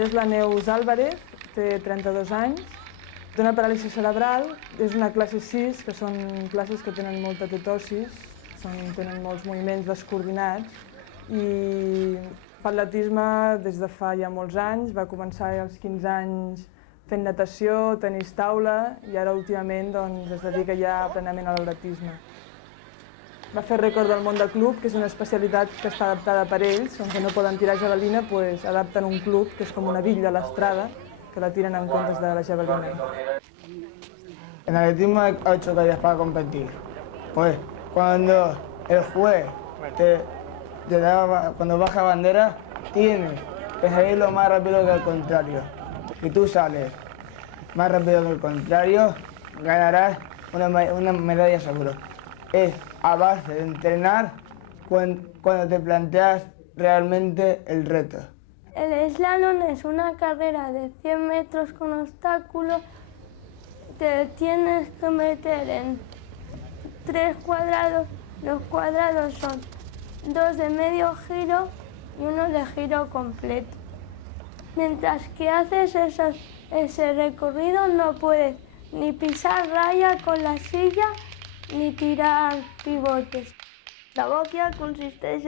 És la Neus Álvarez, té 32 anys, té una paràlisi cerebral, és una classe 6, que són classes que tenen molta tetosis, tenen molts moviments descoordinats i fa atletisme des de fa ja molts anys, va començar als 15 anys fent natació, tenis taula i ara últimament es dedica ja plenament a l'atletisme. Va fer rècord del món de club, que és una especialitat que està adaptada per ells, on no poden tirar javelina, adapten un club, que és com una villa a l'estrada, que la tiren en comptes de la javelina. En atletismo hay 8 caídas para competir. Pues cuando el juez cuando baja bandera, tienes que salir lo más rápido que el contrario. Si tú sales más rápido que el contrario, ganarás una medalla seguro. Es a base de entrenar cuando te planteas realmente el reto. El slalom es una carrera de 100 metros con obstáculos. Te tienes que meter en 3 cuadrados. Los cuadrados son 2 de medio giro y 1 de giro completo. Mientras que haces ese recorrido no puedes ni pisar raya con la silla ni tirar pivotes. La bòquia consisteix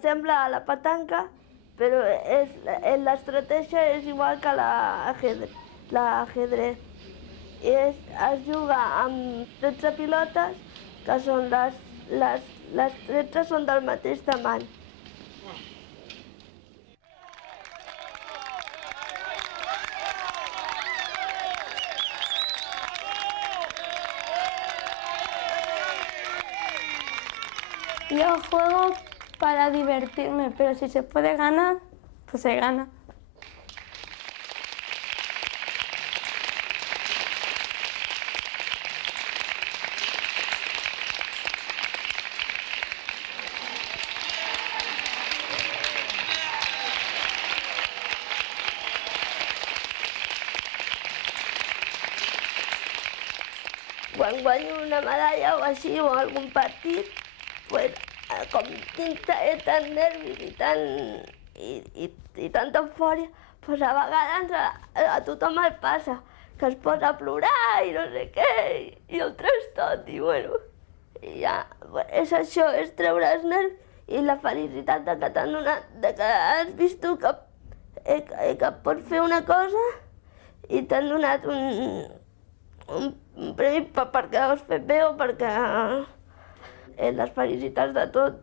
sembla a la petanca, però l'estratègia és igual que l'ajedrez. Es juga amb 13 pilotes, que són les 13 són del mateix tamany. Yo juego para divertirme, pero si se puede ganar, pues se gana. Quan guanyo una medalla o així o algun partit, com tinc tant nervis i tanta eufòria, a vegades a tothom el passa, que es posa a plorar i no sé què, i el treus tot, i bueno, ja, és això, és treure els nervis i la felicitat que t'han donat, que has vist tu que pots fer una cosa i t'han donat un premi perquè ho has fet bé o perquè les felicitats de tot.